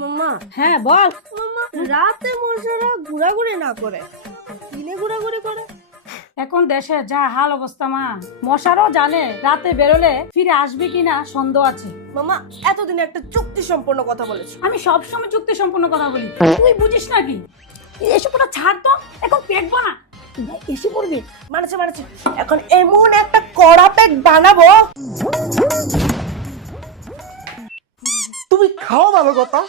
মাম্মা, হ্যাঁ বল। মাম্মা, রাতে মশারা ঘোরাঘুরি না করে দিনে ঘোরাঘুরি করে। এখন দেশে যা হাল অবস্থা মা, মশারও জানে রাতে বেরোলে ফিরে আসবে কিনা সন্দেহ আছে। মাম্মা, এতদিনে একটা চুক্তি সম্পন্ন কথা বলেছো। আমি সবসময় চুক্তি সম্পন্ন কথা বলি, তুই বুঝিস নাকি? এসব পুরো ছাড় তো, এখন পেট বানা এসে পড়বে। মানেছে মানেছে, এখন এমন একটা কড়া পেক বানাবো। তুমি খাও ভালো কথা,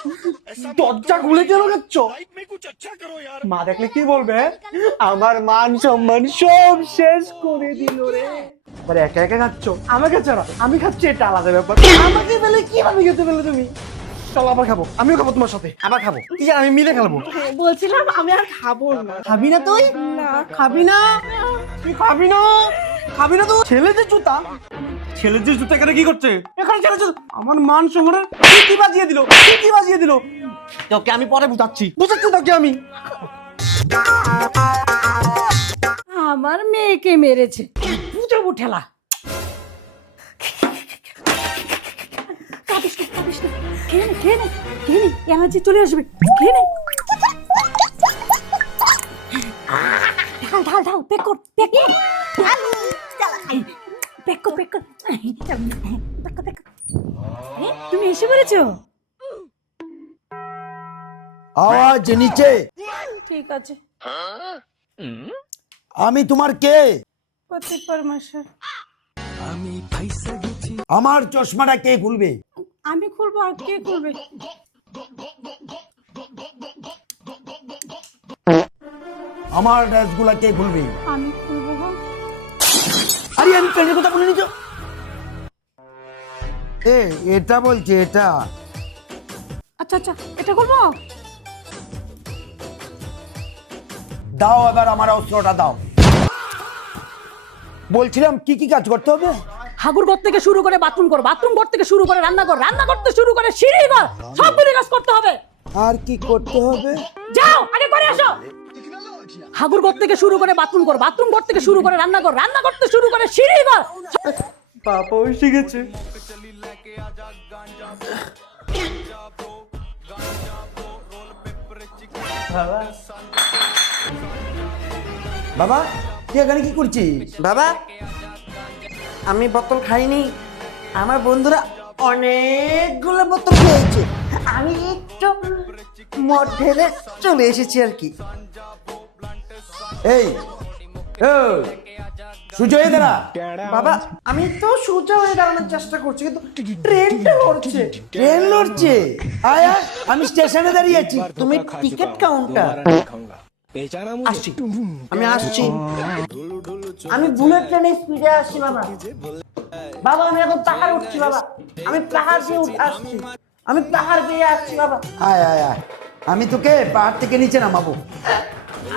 দরজা খুলে কেন খাচ্ছ? মা দেখলে কি বলবে? আমার মান সম্মান সব শেষ করে দিল রে। আরে একা একা খাচ্ছ, আমাকে ছাড়া আমি খাচ্ছি, এটা আলাদা ব্যাপার। আমাকে বলে কিভাবে খেতে পেলে তুমি? চলো আবার খাবো, আমিও খাবো তোমার সাথে, আবার খাবো, ঠিক আছে আমি মিলে খাবো। বলছিলাম আমি আর খাবো না। খাবি না তুই? না। খাবি না? তুই খাবি না? খাবি না তুই? ছেলেদের জুতা, ছেলেদের জুতা এখানে কি করছে? এখানে ছেলে জুতা আমার মান সম্মানের কি বাজিয়ে দিল, কি বাজিয়ে দিল। তোকে আমি পরে বুঝাচ্ছি তোকে আমি। আমার মেয়েকে মেরেছে, বুঝাবো ঠেলা। কাঁদিস না, কাঁদিস না। খেয়ে নে, খেয়ে নে, খেয়ে নে, এনার্জি চলে আসবে। খেয়ে নে। ঢাল ঢাল ঢাল, পেক কর, পেক কর। পেক কর, পেক কর। পেক কর, পেক কর। তুমি এসে পড়েছো? আওয়াজ নিচে। ঠিক আছে। আমি তোমার কে? পতি পরমেশ্বর। আমার চশমাটা কে খুলবে? আমি খুলবো, আর কে খুলবে? আমার ড্রেসগুলা কে খুলবে? আমি খুলবো গো। আরে আমি প্যান্টের কথা বলে নিচ্ছ। এটা বলছে এটা। আচ্ছা আচ্ছা, এটা খুলবো। দাও এবার আমার অস্ত্রটা দাও। বলছিলাম কি কি কাজ করতে হবে? হাগুর ঘর থেকে শুরু করে বাথরুম কর, বাথরুম ঘর থেকে শুরু করে রান্না কর, রান্না করতে শুরু করে সিঁড়ি ঘর, সবগুলো কাজ করতে হবে। আর কি করতে হবে? যাও আগে করে আসো। হাগুর ঘর থেকে শুরু করে বাথরুম কর, বাথরুম ঘর থেকে শুরু করে রান্না কর, রান্না করতে শুরু করে সিঁড়ি ঘর। পাপা এসে গেছে। বাবা তুই এখানে কি করছিস? বাবা, আমি বোতল খাইনি, আমার বন্ধুরা অনেকগুলো বোতল খেয়েছে, আমি একটু মদ ঢেলে চলে এসেছি আর কি। এই সুজয় দাঁড়া। বাবা, আমি তো সোজা হয়ে দাঁড়ানোর চেষ্টা করছি, কিন্তু ট্রেনটা লড়ছে। ট্রেন লড়ছে? আয় আয়, আমি স্টেশনে দাঁড়িয়ে আছি। তুমি টিকিট কাউন্টার। আসছি, আমি আসছি। আমি বুলেট ট্রেনে স্পিডে আসছি বাবা। বাবা আমি এখন পাহাড় উঠছি বাবা, আমি পাহাড় দিয়ে আসছি, আমি পাহাড় দিয়ে আসছি বাবা। আয় আয় আয়, আমি তোকে পাহাড় থেকে নিচে নামাবো।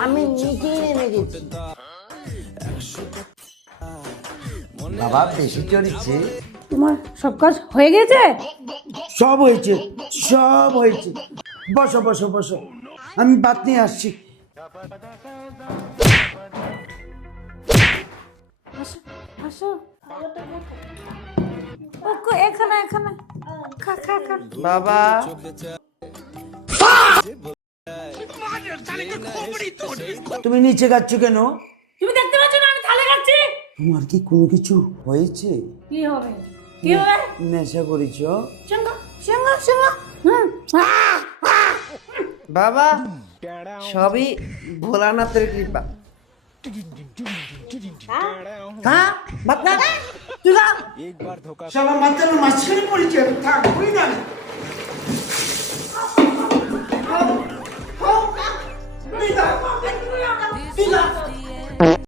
আমি নিজেই নেমে গেছি। বাবা বেশি চড়ছে। তোমার সব কাজ হয়ে গেছে? সব হয়েছে, সব হয়েছে। বসো বসো বসো, আমি ভাত নিয়ে আসছি। আসো আসো। এখানে এখানে খা খা খা। বাবা তুমি নিচে খাচ্ছ কেন? তুমি দেখতে পাচ্ছ না আমি থালে খাচ্ছি? তোমার কি কোনো কিছু হয়েছে? কি হবে, কি হবে? নেশা করেছ? সঙ্গা সঙ্গা সঙ্গা। বাবা, সবই ভোলানাথের কৃপা। হ্যাঁ বাচ্চা, তুই না সব বাচ্চারা মাঝখানে পড়েছে, থাক বুঝি না।